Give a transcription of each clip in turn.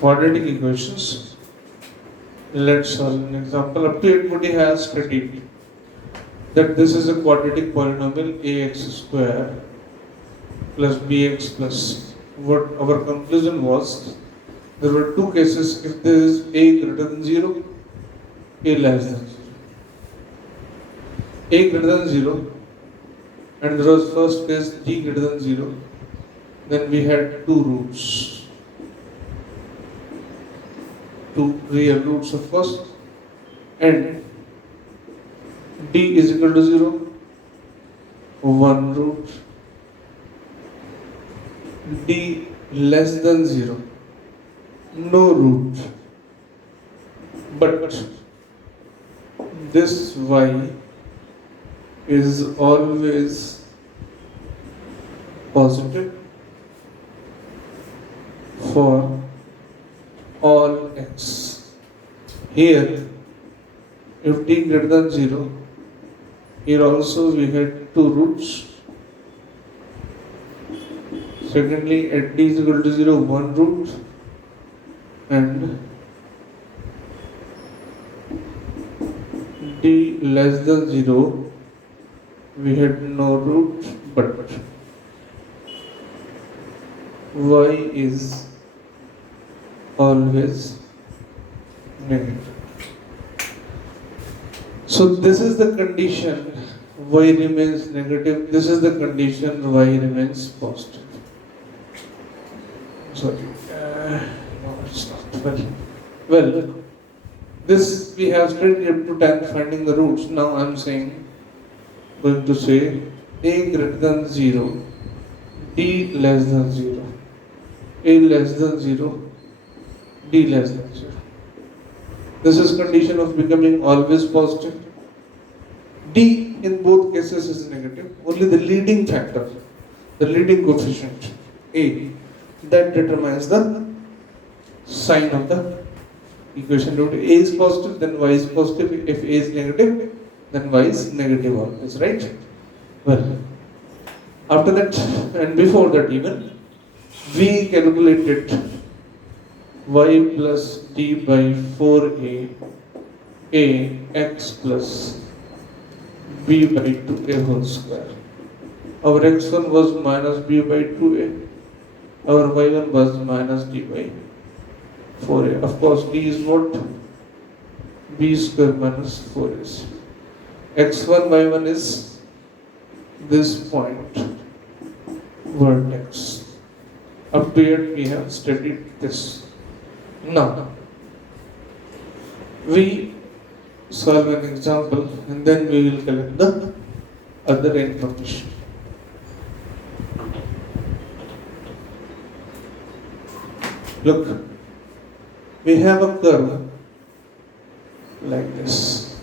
quadratic equations. Let's solve an example. Up to everybody has studied that this is a quadratic polynomial ax square plus bx plus. What our conclusion was, there were two cases: if there is a greater than 0, a less than 0. A greater than 0, and there was first case d greater than 0. Then we had two roots, two real roots of course, and d is equal to 0, one root, d less than 0, no root, but this y is always positive for all x. Here, if d greater than 0, here also we had two roots. Secondly, at d is equal to 0, one root, and d less than 0, we had no root, but y is always negative. So this is the condition y remains negative. This is the condition y remains positive. Sorry, no, it's not. Well, this we have studied up to 10 finding the roots. Now I am going to say a greater than 0, d less than 0, a less than 0, d less than 0. This is condition of becoming always positive. D in both cases is negative. Only the leading factor, the leading coefficient, a, that determines the sign of the equation. If a is positive, then y is positive. If a is negative, then y is negative always, right? Well, after that and before that even, we calculated y plus d by 4a x plus b by 2a whole square. Our x1 was minus b by 2a. Our y1 was minus d by 4a. Of course, d is what? b square minus 4a. x1, y1 is this point, vertex. Up to here we have studied this. Now, we solve an example and then we will collect the other information. Look, we have a curve like this.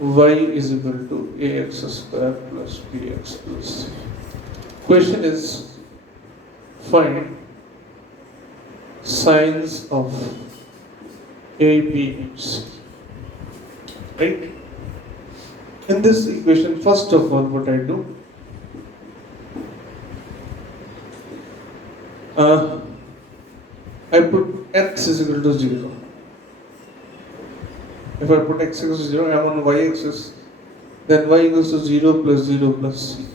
Y is equal to ax square plus bx plus c. Question is, find sines of a, b, and c. Right? In this equation, first of all, what I do, I put x is equal to 0. If I put x equals to 0, I am on y-axis, then y equals to 0 plus 0 plus c.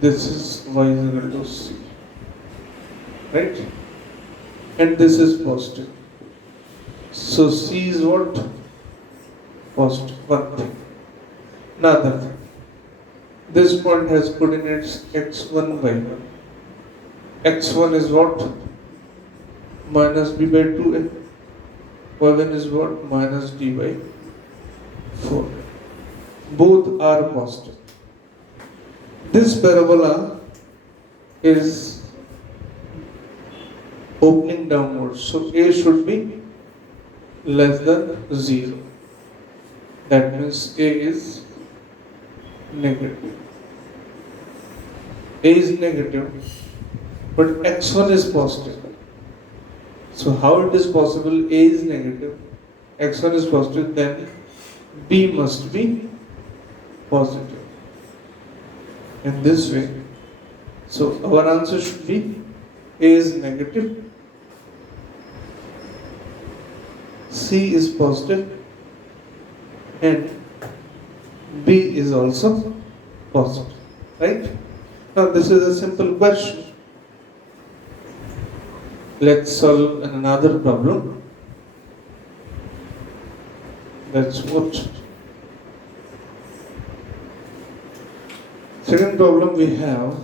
This is y is equal to c. Right? And this is positive. So c is what? Positive. One thing. Another thing. This point has coordinates x1, y1. x1 is what? Minus b by 2a. y1 is what? Minus d by 4. Both are positive. This parabola is opening downwards. So a should be less than 0. That means a is negative. A is negative, but x1 is positive. So how it is possible a is negative, x1 is positive, then b must be positive. In this way, so our answer should be a is negative, C is positive and B is also positive, right? Now this is a simple question. Let's solve another problem. That's what. Second problem we have.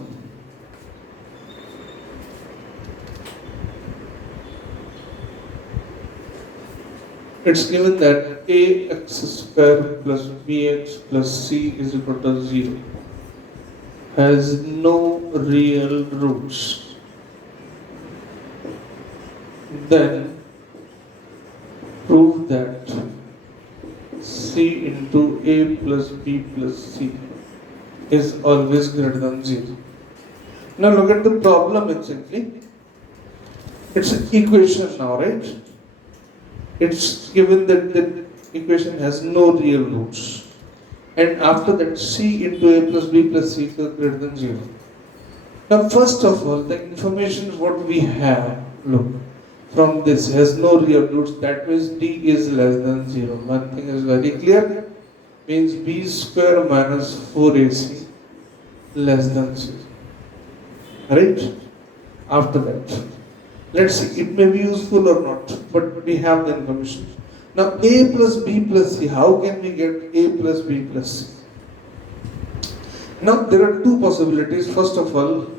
It's given that ax square plus bx plus c is equal to 0 has no real roots. Then prove that c into a plus b plus c is always greater than 0. Now look at the problem exactly. It's an equation now, right? It's given that the equation has no real roots. And after that, c into a plus b plus c is greater than 0. Now, first of all, the information what we have, look, from this has no real roots, that means d is less than 0. One thing is very clear, means b square minus 4ac less than 0. Right? After that, let's see, it may be useful or not, but we have the information. Now, a plus b plus c, how can we get a plus b plus c? Now, there are two possibilities. First of all,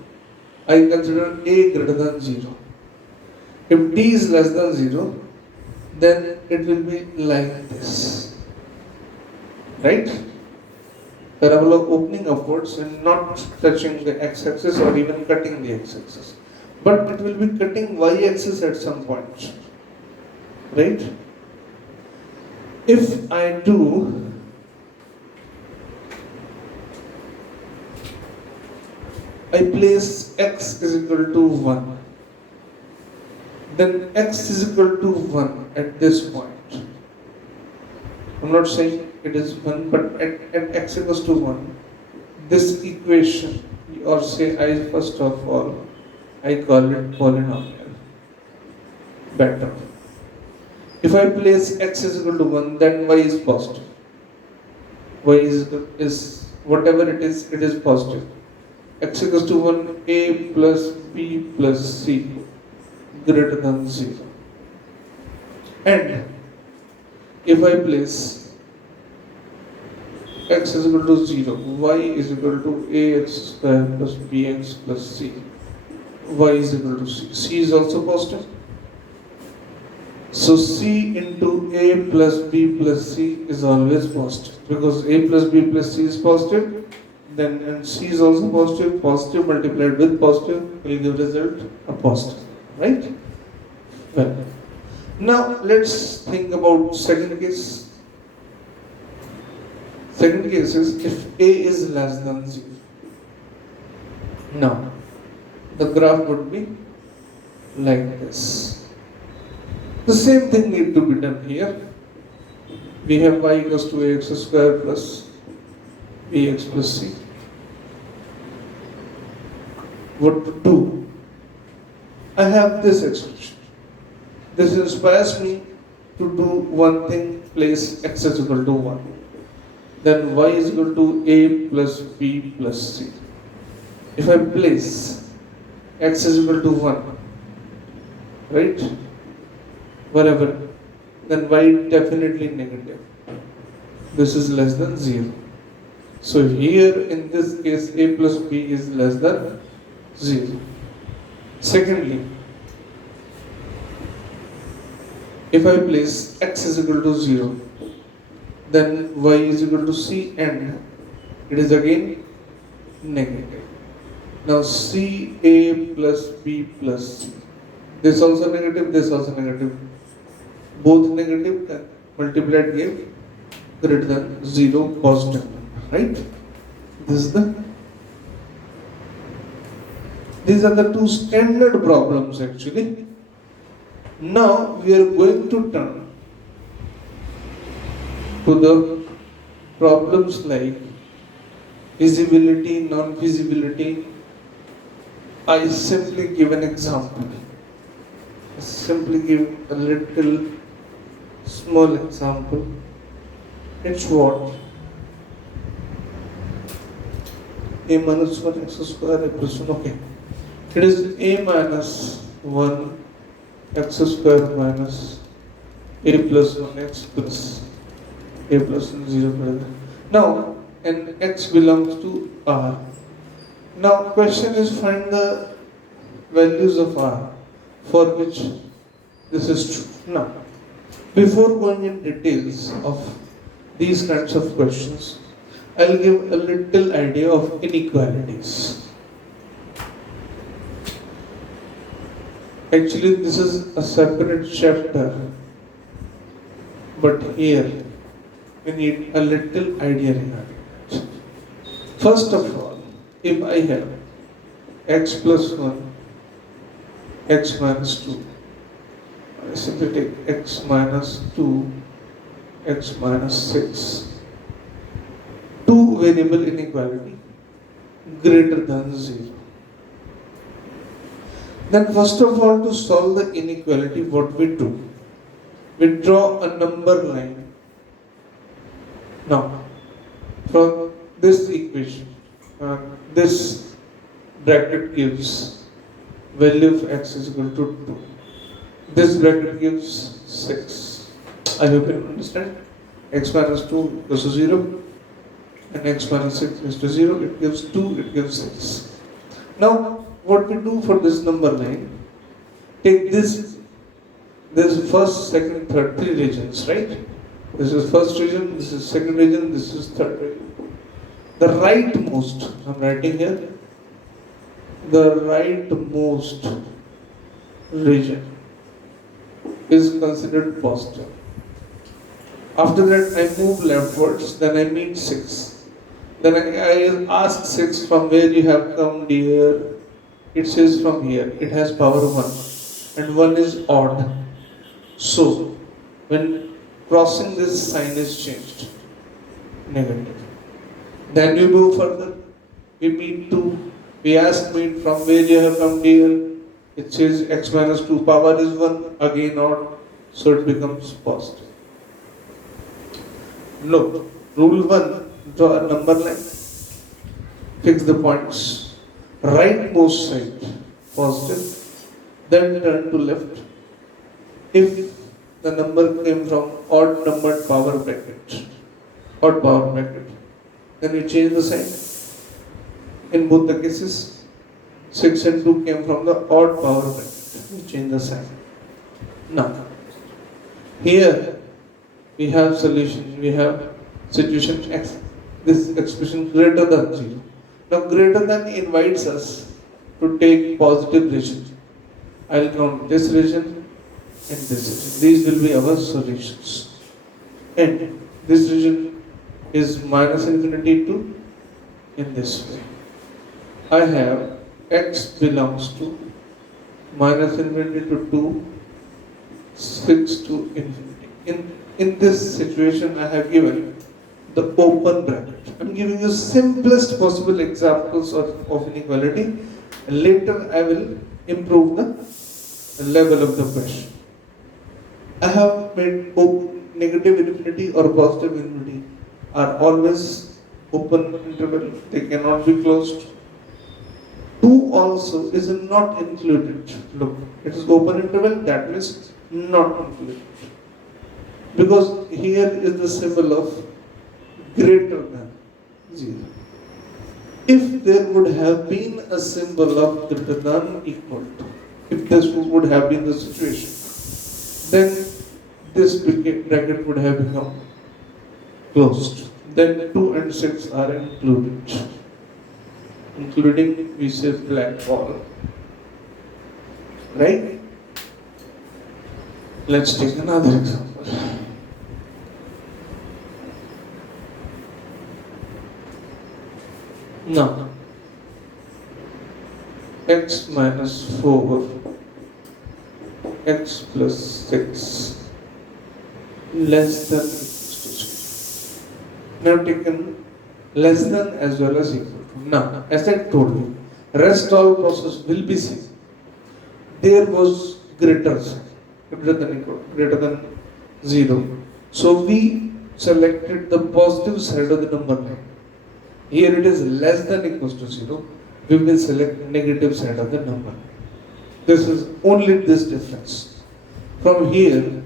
I consider a greater than 0. If d is less than 0, then it will be like this. Right? Parabola opening upwards and not touching the x-axis or even cutting the x-axis. But it will be cutting y-axis at some point. Right? If I do I place x is equal to 1, then x is equal to 1 at this point. I'm not saying it is 1, but at x equals to 1, this equation, or say I first of all, I call it polynomial. Better. If I place x is equal to 1, then y is positive. Y is whatever it is positive. X equals to 1, a plus b plus c greater than 0. And if I place x is equal to 0, y is equal to ax square plus bx plus c, y is equal to c. C is also positive. So c into a plus b plus c is always positive, because a plus b plus c is positive. Then and c is also positive. Positive multiplied with positive will give result a positive, right? Well, now let's think about second case. Second case is if a is less than 0. Now, the graph would be like this. The same thing need to be done here. We have y equals to ax square plus bx plus c. What to do? I have this expression. This inspires me to do one thing, place x is equal to 1. Then y is equal to a plus b plus c. If I place x is equal to 1, right? Whatever, then y definitely negative. This is less than 0. So here in this case, a plus b is less than 0. Secondly, if I place x is equal to 0, then y is equal to c and it is again negative. Now c a plus b plus c. This also negative, this also negative. Both negative and multiplied give greater than 0 positive, right? These are the two standard problems actually. Now we are going to turn to the problems like feasibility, non-feasibility. I simply give an example. Simply give a little Small example. It's what? A minus 1 x square a plus 1. Okay. It is a minus 1 x square minus a plus 1 x plus a plus 1 0. Now, and x belongs to R. Now, question is find the values of R for which this is true. Now, before going in details of these kinds of questions, I'll give a little idea of inequalities. Actually, this is a separate chapter, but here we need a little idea regarding it. First of all, if I have x plus 1, x minus 2, I simply take x minus 2, x minus 6, two variable inequality greater than 0. Then first of all, to solve the inequality, what we do? We draw a number line. Now, from this equation, this bracket gives value of x is equal to 2. This bracket gives 6. I hope you understand. X minus 2 equals to 0 and x minus 6 is to 0. It gives 2, it gives 6. Now, what we do for this number line, take this is first, second, third, three regions, right? This is first region, this is second region, this is third region. The rightmost, I'm writing here, the rightmost region is considered positive. After that, I move leftwards, then I meet 6. Then I ask 6 from where you have come, dear. It says from here, it has power 1 and 1 is odd. So, when crossing this sign is changed, negative. Then we move further, we meet 2, we ask meet from where you have come dear. It says x minus 2, power is 1, again odd, so it becomes positive. Look, rule 1, draw a number line, fix the points. Rightmost side positive, then turn to left. If the number came from odd numbered power bracket, then we change the sign. In both the cases, 6 and 2 came from the odd power bracket. We change the sign. Now, here we have solution. We have situation x. This expression greater than 0. Now greater than invites us to take positive region. I'll count this region and this region. These will be our solutions. And this region is minus infinity to in this way. I have x belongs to minus infinity to 2, 6 to infinity. In this situation I have given the open bracket. I'm giving you simplest possible examples of inequality. And later I will improve the level of the question. I have made negative infinity or positive infinity are always open interval. They cannot be closed. 2 also is not included. Look, it is open interval, that means not included. Because here is the symbol of greater than 0. If there would have been a symbol of greater than equal to, if this would have been the situation, then this bracket would have become closed. Then 2 and 6 are included, including we say black hole. Right? Let's take another example. Now, x minus 4, x plus 6 less than equals to 0. Now taken less than as well as equal to. Now, as I told you, rest all process will be same. There was greater than equal, greater than 0. So we selected the positive side of the number line. Here it is less than equals to 0. We will select negative side of the number. This is only this difference. From here,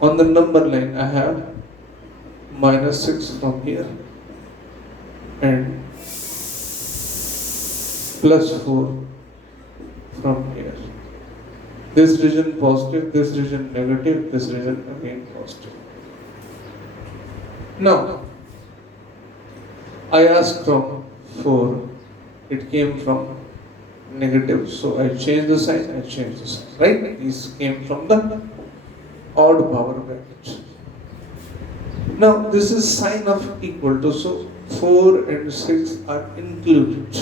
on the number line, I have minus 6 from here and plus 4 from here. This region positive, this region negative, this region again positive. Now, I asked from 4, it came from negative, so I changed the sign, right? These came from the odd power bracket. Now, this is sign of equal to, so 4 and 6 are included.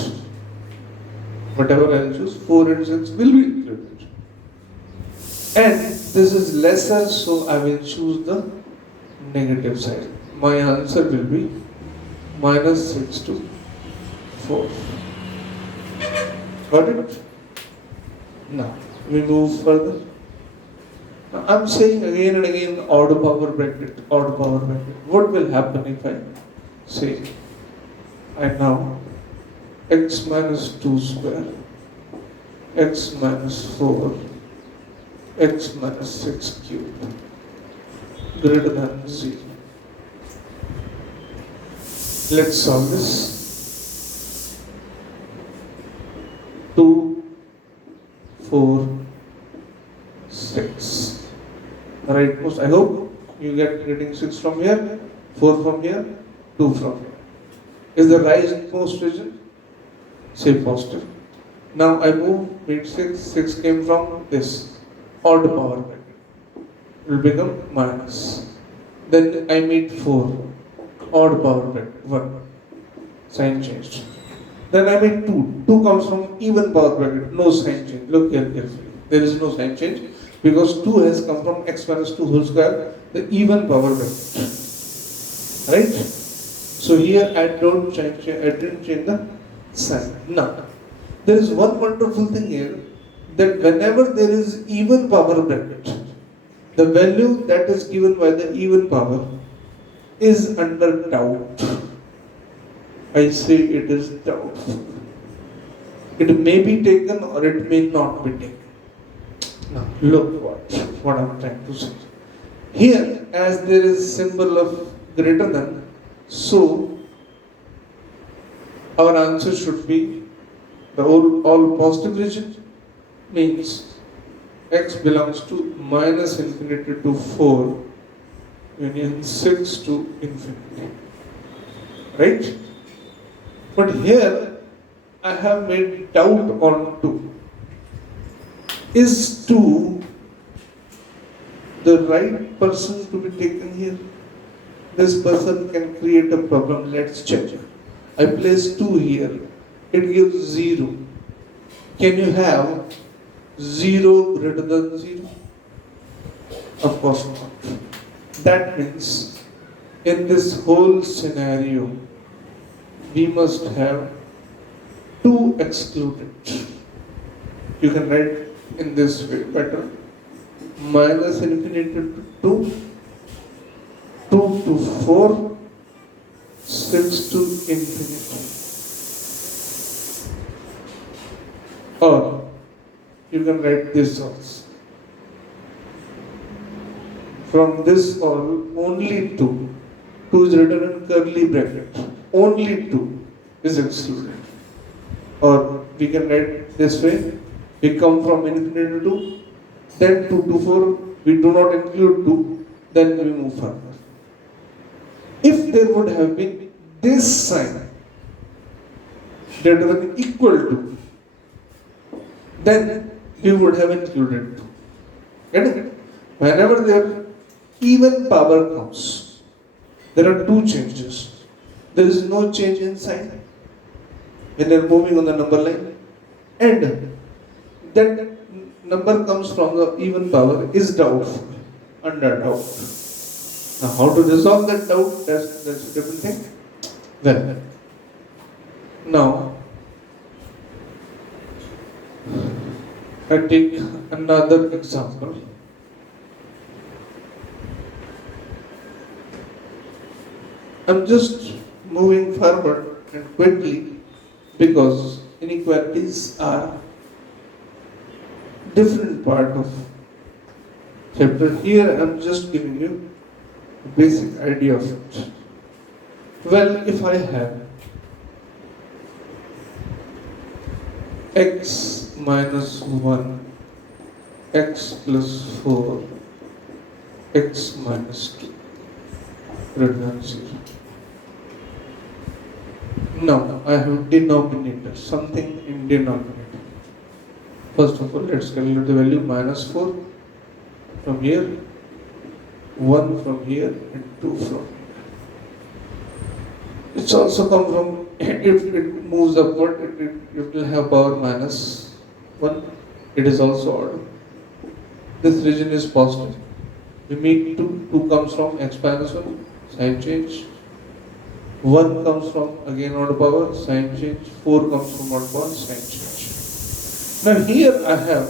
Whatever I choose, 4 and 6 will be included. And this is lesser, so I will choose the negative side. My answer will be minus 6 to 4. Got it? Now, we move further. Now, I'm saying again and again odd power bracket. What will happen if I say, I now x minus 2 square, x minus 4, x minus 6 cube greater than 0. Let's solve this. 2, 4, 6. Rightmost. I hope you getting 6 from here, 4 from here, 2 from here. Is the rightmost region? Say positive. Now I move meet 6. 6 came from this odd power bracket. It will become minus. Then I meet 4. Odd power bracket, 1. Sign changed. Then I meet 2. 2 comes from even power bracket, no sign change. Look here carefully. There is no sign change because 2 has come from x minus 2 whole square, the even power bracket. Right? So here I didn't change the sign. Now, there is one wonderful thing here, that whenever there is even power bracket, the value that is given by the even power is under doubt. I say it is doubtful. It may be taken or it may not be taken. Now look what I am trying to say. Here, as there is symbol of greater than, so our answer should be the all positive region, means x belongs to minus infinity to 4 union 6 to infinity. Right? But here I have made doubt on 2. Is 2 the right person to be taken here? This person can create a problem. Let's check. I place 2 here. It gives 0. Can you have 0 greater than 0? Of course not. That means in this whole scenario, we must have 2 excluded. You can write in this way better. Minus infinity to 2, 2 to 4, 6 to infinity. Or you can write this also. From this all, only 2. 2 is written in curly bracket. Only 2 is excluded. Or we can write this way. We come from infinity to 2, then 2 to 4, we do not include 2, then we move further. If there would have been this sign greater than equal to, then we would have included 2. Get it? Whenever there even power comes, there are 2 changes. There is no change in sign when they are moving on the number line, and that number comes from the even power is doubtful, under doubt. Now, how to resolve that doubt? That's a different thing. Well, now I take another example. I'm just moving forward and quickly because inequalities are different part of chapter. Here I'm just giving you a basic idea of it. Well, if I have x minus 1, x plus 4, x minus 2 greater than 0. Now I have denominator, something in denominator. First of all, let's calculate the value minus 4 from here, 1 from here, and 2 from here. It's also come from, if it moves upward, it will have power minus 1. It is also odd. This region is positive. We meet 2. 2 comes from x minus 1, sign change. 1 comes from again odd power, sign change. 4 comes from odd power, sign change. Now here I have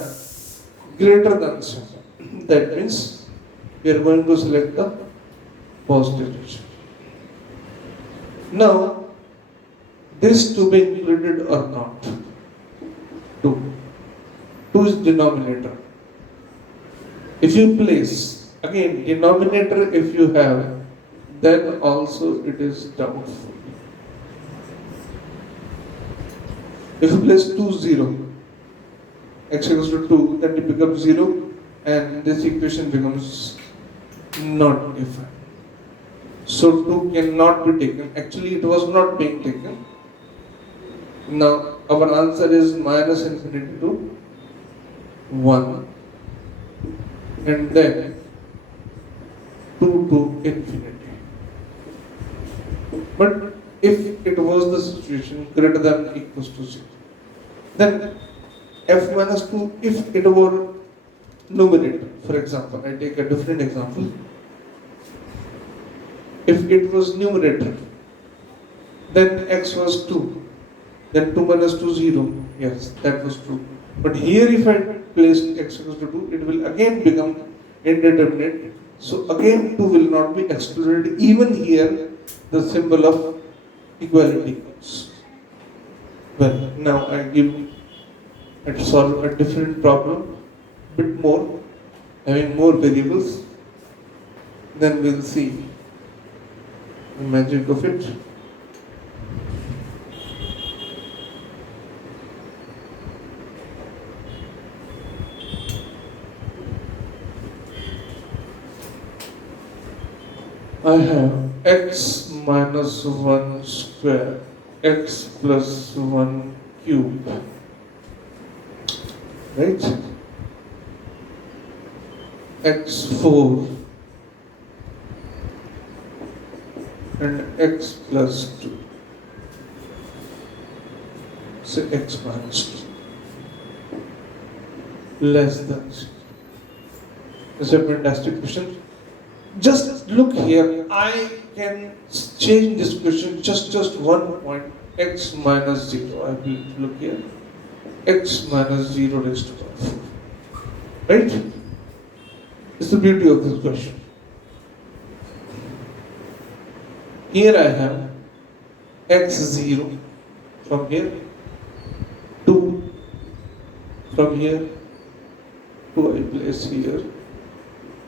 greater than 7. That means we are going to select the positive region. Now, this to be included or not? 2. 2 is denominator. If you place, again, denominator if you have, then also it is doubtful. If you place 2, 0, x equals to 2, then it becomes 0 and this equation becomes not defined. So 2 cannot be taken. Actually, it was not being taken. Now, our answer is minus infinity to 1 and then 2 to infinity. But if it was the situation greater than or equals to 0, then f minus 2, if it were numerator, for example, I take a different example. If it was numerator, then x was 2, then 2 minus 2, 0. Yes, that was true. But here if I place x equals to 2, it will again become indeterminate. So again 2 will not be excluded. Even here the symbol of equality comes. Well, now I solve a different problem, bit more, having more variables. Then we'll see the magic of it. I have x minus 1 square, x plus 1 cube, right? x4 and x plus 2. Say x minus 2 less than 0. It's a fantastic question. Just look here, I can change this question just 1 point, x minus 0. I will look here, x minus 0 raised to power 4. Right? It's the beauty of this question. Here I have x0 from here, 2 from here, 2 I place here,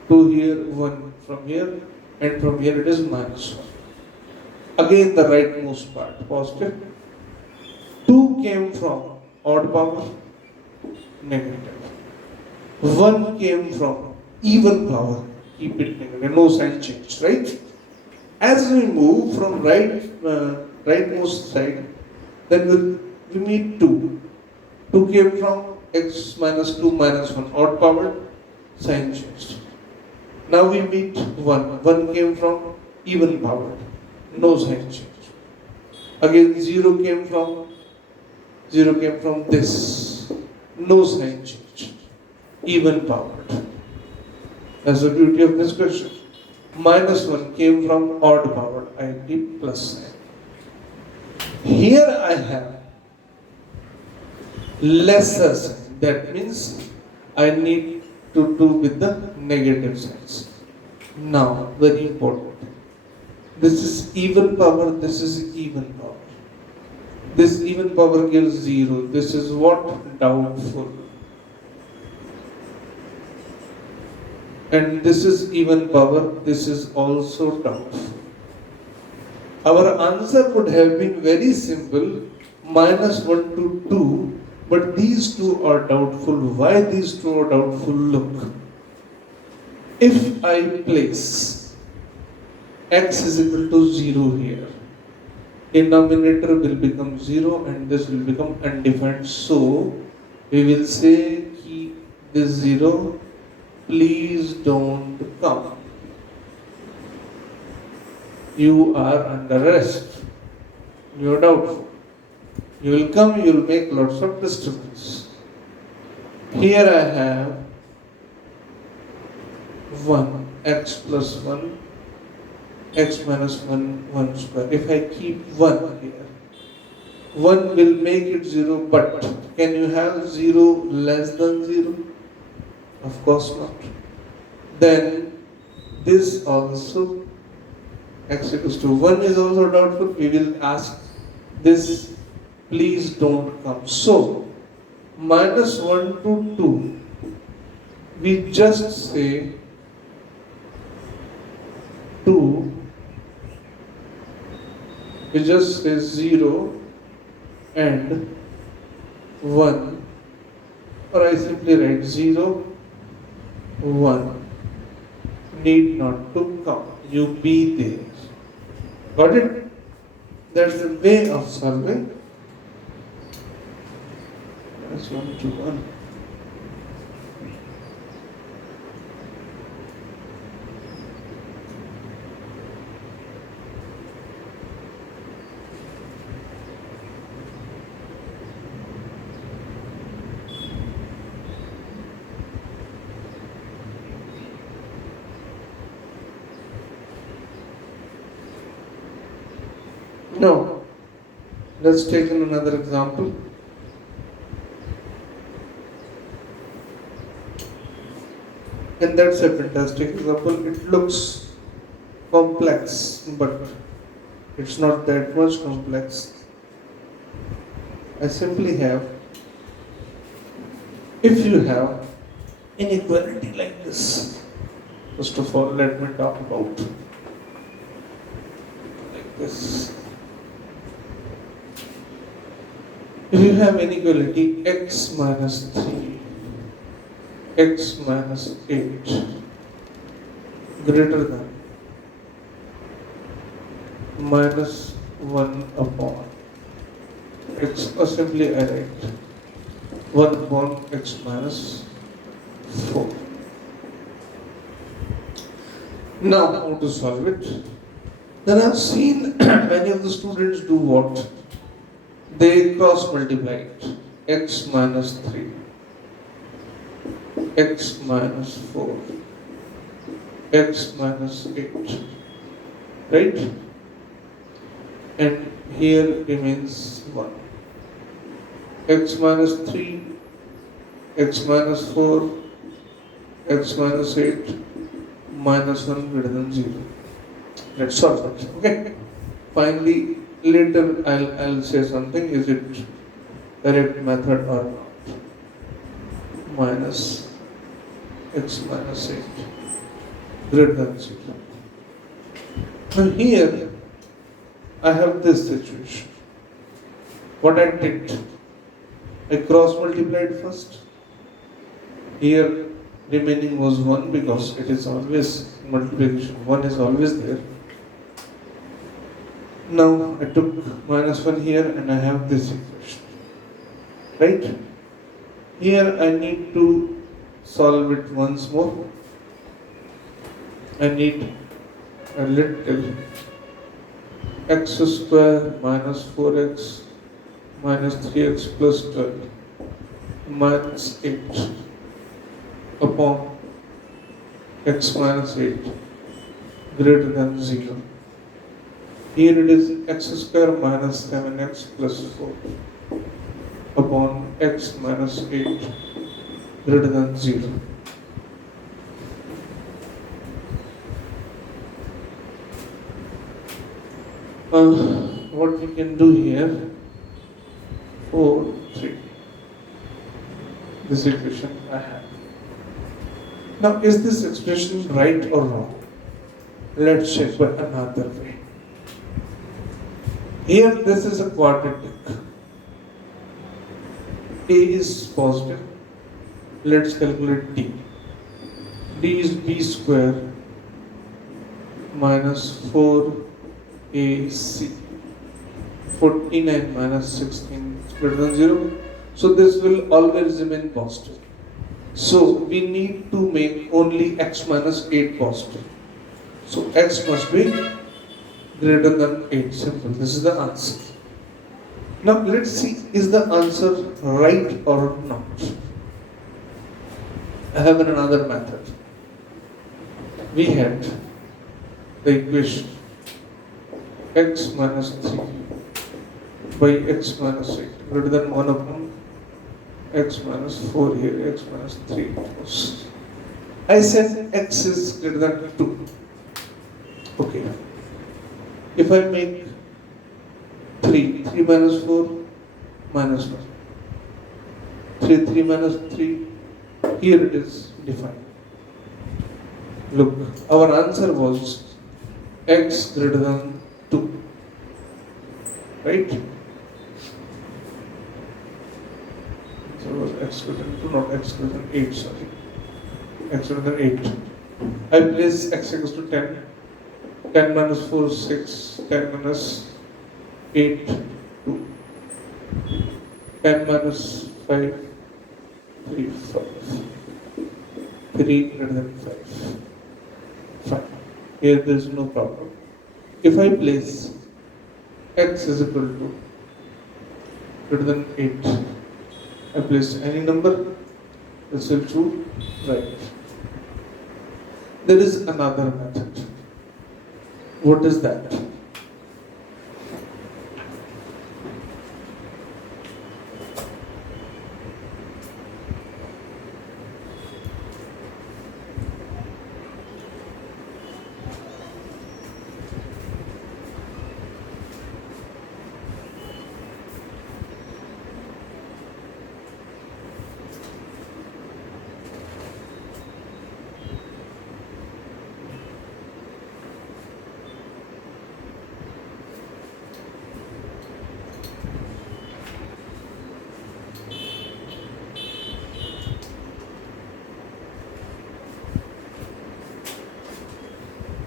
2 here, 1 from here, and from here it is minus 1. Again the rightmost part, positive. 2 came from odd power, negative. 1 came from even power, keep it negative, no sign change, right? As we move from rightmost side, then we meet 2. 2 came from x minus 2 minus 1, odd power, sign changed. Now we meet 1. 1 came from even power, no sign change. Again 0 came from this, no sign change, even powered. That's the beauty of this question. Minus 1 came from odd power, I keep plus sign. Here I have lesser sign, that means I need to do with the negative signs. Now, very important. This is even power, this is even power. This even power gives 0. This is what? Doubtful. And this is even power, this is also doubtful. Our answer would have been very simple, minus 1 to 2, but these two are doubtful. Why these two are doubtful? Look, if I place x is equal to 0 here, denominator will become 0 and this will become undefined. So, we will say keep this 0, please don't come. You are under arrest. You are doubtful. You will come, you will make lots of disturbance. Here I have 1, x plus 1, x minus 1, 1 square. If I keep 1 here, 1 will make it 0, but can you have 0 less than 0? Of course not. Then this also, x equals to 1 is also doubtful. We will ask this, please don't come. So, minus 1 to 2, we just say 2, we just say 0 and 1, or I simply write 0, 1, need not to come. You be there. Got it? That's the way of solving. That's 1 to 1. Now, let's take another example. And that's a fantastic example. It looks complex, but it's not that much complex. I simply have, if you have inequality like this, first of all, let me talk about like this. If you have inequality x minus 3, x minus 8 greater than minus 1 upon x, or simply I write 1 upon x minus 4. Now, how to solve it? Then I've seen many of the students do what? They cross multiply it. X minus 3, x minus 4, x minus 8, right? And here remains 1. X minus 3, x minus 4, x minus 8, minus 1 greater than 0. Let's solve it. Okay. Finally, later I'll say something. Is it correct method or not? Minus x minus 8 greater than 0. Now here I have this situation. What I did, I cross multiplied first. Here remaining was 1 because it is always multiplication. 1 is always there. Now I took minus 1 here and I have this equation. Right? Here I need to solve it once more. I need a little x square minus 4x minus 3x plus 12 minus 8 upon x minus 8 greater than 0. Here it is x square minus 7x plus 4 upon x minus 8 greater than 0. What we can do here, 4, 3. This equation I have. Now, is this expression right or wrong? Let's check by another way. Here, this is a quadratic. A is positive. Let's calculate D. D is B square minus 4AC. 49 minus 16 is greater than 0. So this will always remain positive. So we need to make only x minus 8 positive. So x must be greater than 8. Simple. This is the answer. Now let's see, is the answer right or not? I have another method. We had the equation x minus 3 by x minus 8 greater than 1 upon x minus 4 here, x minus 3. I said x is greater than 2. Okay. If I make 3 minus 4 minus 1. 3 minus 3, here it is defined. Look, our answer was x greater than 2. Right? So it was x greater than 2, not x greater than 8, sorry. X greater than 8. I place x equals to 10. 10 minus 4, 6. 10 minus 8, 2. 10 minus 5, 3, 5. 3 greater than 5. 5. Here there is no problem. If I place x is equal to greater than 8, I place any number, this will choose right. There is another method. What is that?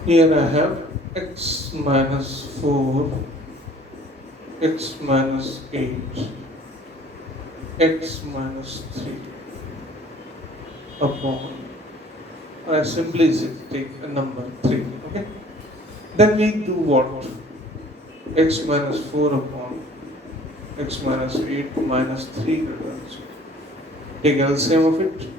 Here I have x minus 4, x minus 8, x minus 3 upon, I simply take a number 3, okay? Then we do what? X minus 4 upon x minus 8 minus 3 greater than 0. Take LCM of it.